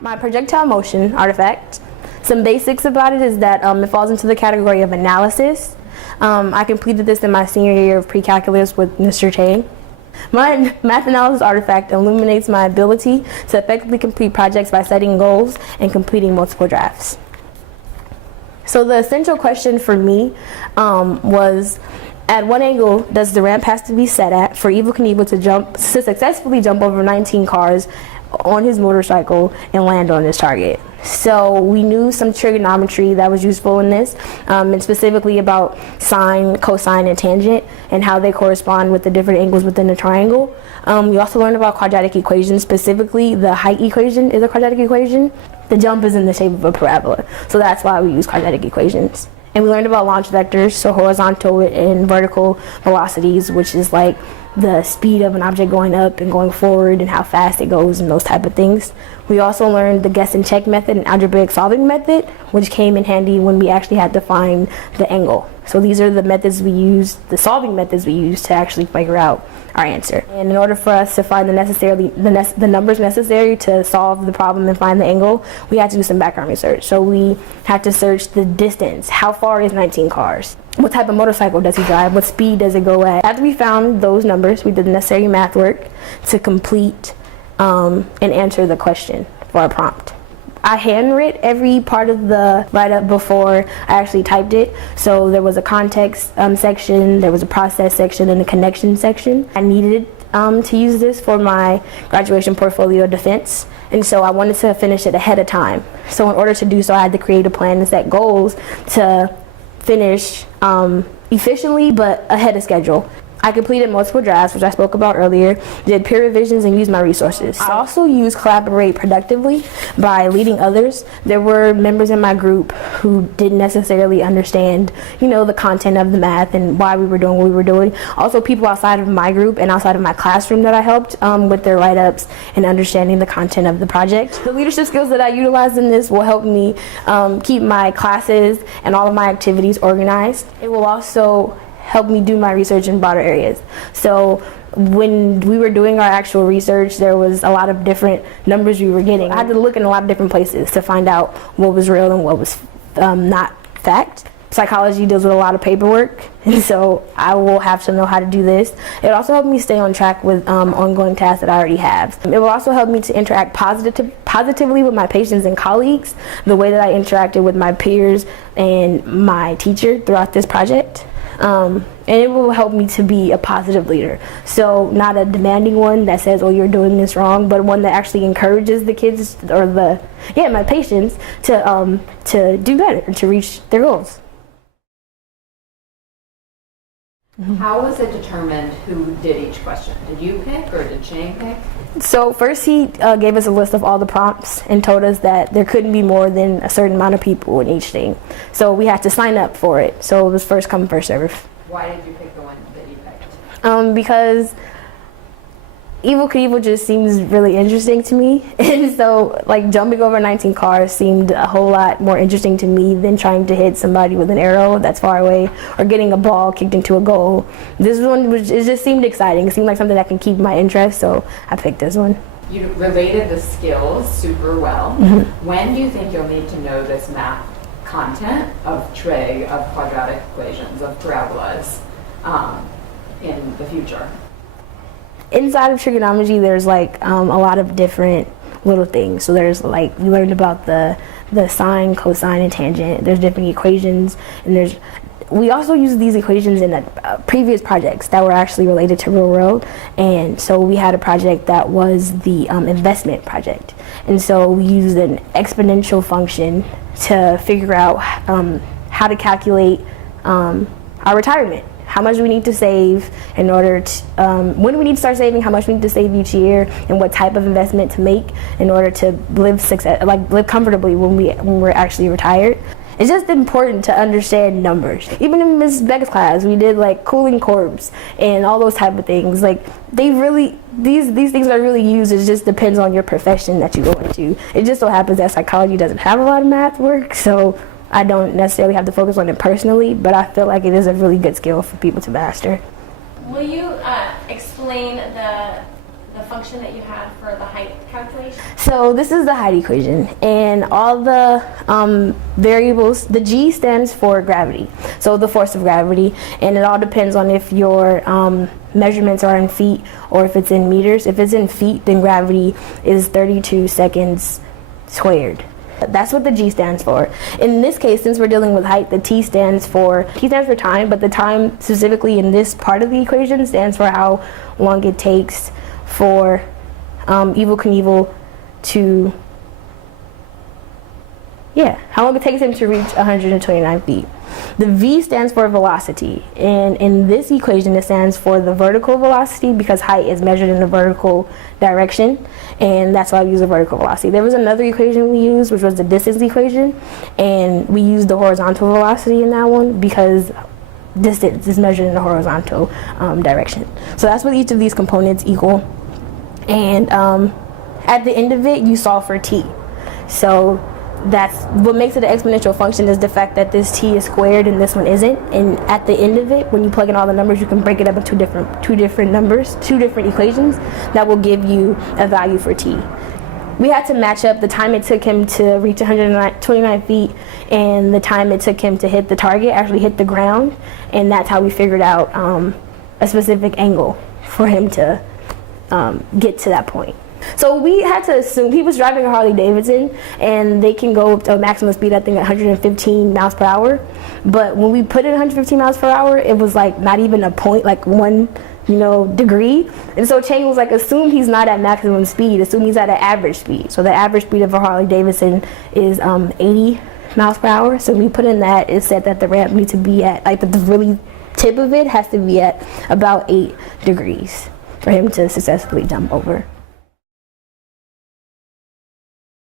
My projectile motion artifact, some basics about it is that it falls into the category of analysis. I completed this in my senior year of pre-calculus with Mr. Chang. My math analysis artifact illuminates my ability to effectively complete projects by setting goals and completing multiple drafts. So the essential question for me was, at what angle does the ramp have to be set at for Evel Knievel to successfully jump over 19 cars on his motorcycle and land on his target? So we knew some trigonometry that was useful in this, and specifically about sine, cosine, and tangent, and how they correspond with the different angles within the triangle. We also learned about quadratic equations, specifically the height equation is a quadratic equation. The jump is in the shape of a parabola, so that's why we use quadratic equations. And we learned about launch vectors, so horizontal and vertical velocities, which is like the speed of an object going up and going forward and how fast it goes and those type of things. We also learned the guess and check method and algebraic solving method, which came in handy when we actually had to find the angle. So these are the methods we use, the solving methods we use to actually figure out our answer. And in order for us to find the numbers necessary to solve the problem and find the angle, we had to do some background research. So we had to search the distance. How far is 19 cars? What type of motorcycle does he drive? What speed does it go at? After we found those numbers, we did the necessary math work to complete and answer the question for our prompt. I handwrote every part of the write-up before I actually typed it. So there was a context section, there was a process section, and a connection section. I needed to use this for my graduation portfolio defense, and so I wanted to finish it ahead of time. So in order to do so, I had to create a plan and set goals to finish efficiently but ahead of schedule. I completed multiple drafts, which I spoke about earlier, did peer revisions, and used my resources. I also used collaborate productively by leading others. There were members in my group who didn't necessarily understand, the content of the math and why we were doing what we were doing. Also, people outside of my group and outside of my classroom that I helped with their write-ups and understanding the content of the project. The leadership skills that I utilized in this will help me keep my classes and all of my activities organized. It will also help me do my research in broader areas. So when we were doing our actual research, there was a lot of different numbers we were getting. I had to look in a lot of different places to find out what was real and what was not fact. Psychology deals with a lot of paperwork, and so I will have to know how to do this. It also helped me stay on track with ongoing tasks that I already have. It will also help me to interact positively with my patients and colleagues, the way that I interacted with my peers and my teacher throughout this project. And it will help me to be a positive leader. So not a demanding one that says, oh, you're doing this wrong, but one that actually encourages the kids or my patients to do better and to reach their goals. How was it determined who did each question? Did you pick or did Chang pick? So first he gave us a list of all the prompts and told us that there couldn't be more than a certain amount of people in each thing. So we had to sign up for it. So it was first come, first serve. Why did you pick the one that you picked? Because Evel Knievel just seems really interesting to me. And so jumping over 19 cars seemed a whole lot more interesting to me than trying to hit somebody with an arrow that's far away or getting a ball kicked into a goal. This one it just seemed exciting. It seemed like something that can keep my interest, so I picked this one. You related the skills super well. Mm-hmm. When do you think you'll need to know this math content of trig, of quadratic equations, of parabolas in the future? Inside of trigonometry, there's a lot of different little things. So there's we learned about the sine, cosine, and tangent. There's different equations, and we also use these equations in previous projects that were actually related to real world. And so we had a project that was the investment project, and so we used an exponential function to figure out how to calculate our retirement. How much we need to save in order to, when we need to start saving, how much we need to save each year, and what type of investment to make in order to live comfortably when we're actually retired. It's just important to understand numbers. Even in Ms. Beck's class, we did cooling corps and all those type of things. These things are really used. It just depends on your profession that you go into. It just so happens that psychology doesn't have a lot of math work, so I don't necessarily have to focus on it personally, but I feel like it is a really good skill for people to master. Will you explain the function that you had for the height calculation? So this is the height equation, and all the variables, the G stands for gravity, so the force of gravity, and it all depends on if your measurements are in feet or if it's in meters. If it's in feet, then gravity is 32 seconds squared. That's what the G stands for. In this case, since we're dealing with height, the T stands for time, but the time specifically in this part of the equation stands for how long it takes for Evel Knievel to, how long it takes him to reach 129 feet. The V stands for velocity, and in this equation it stands for the vertical velocity because height is measured in the vertical direction, and that's why we use the vertical velocity. There was another equation we used, which was the distance equation, and we used the horizontal velocity in that one because distance is measured in the horizontal direction. So that's what each of these components equal, and at the end of it you solve for T. So that's what makes it an exponential function, is the fact that this T is squared and this one isn't, and at the end of it, when you plug in all the numbers, you can break it up into two different equations that will give you a value for T. We had to match up the time it took him to reach 129 feet and the time it took him to hit the target, actually hit the ground, and that's how we figured out a specific angle for him to get to that point. So we had to assume he was driving a Harley Davidson, and they can go up to a maximum speed, I think, 115 miles per hour. But when we put in 115 miles per hour, it was like not even a point, like 1 degree. And so Chang was like, assume he's not at maximum speed, assume he's at an average speed. So the average speed of a Harley Davidson is 80 miles per hour. So we put in that, it said that the ramp needs to be at, like the really tip of it has to be at about 8 degrees for him to successfully jump over.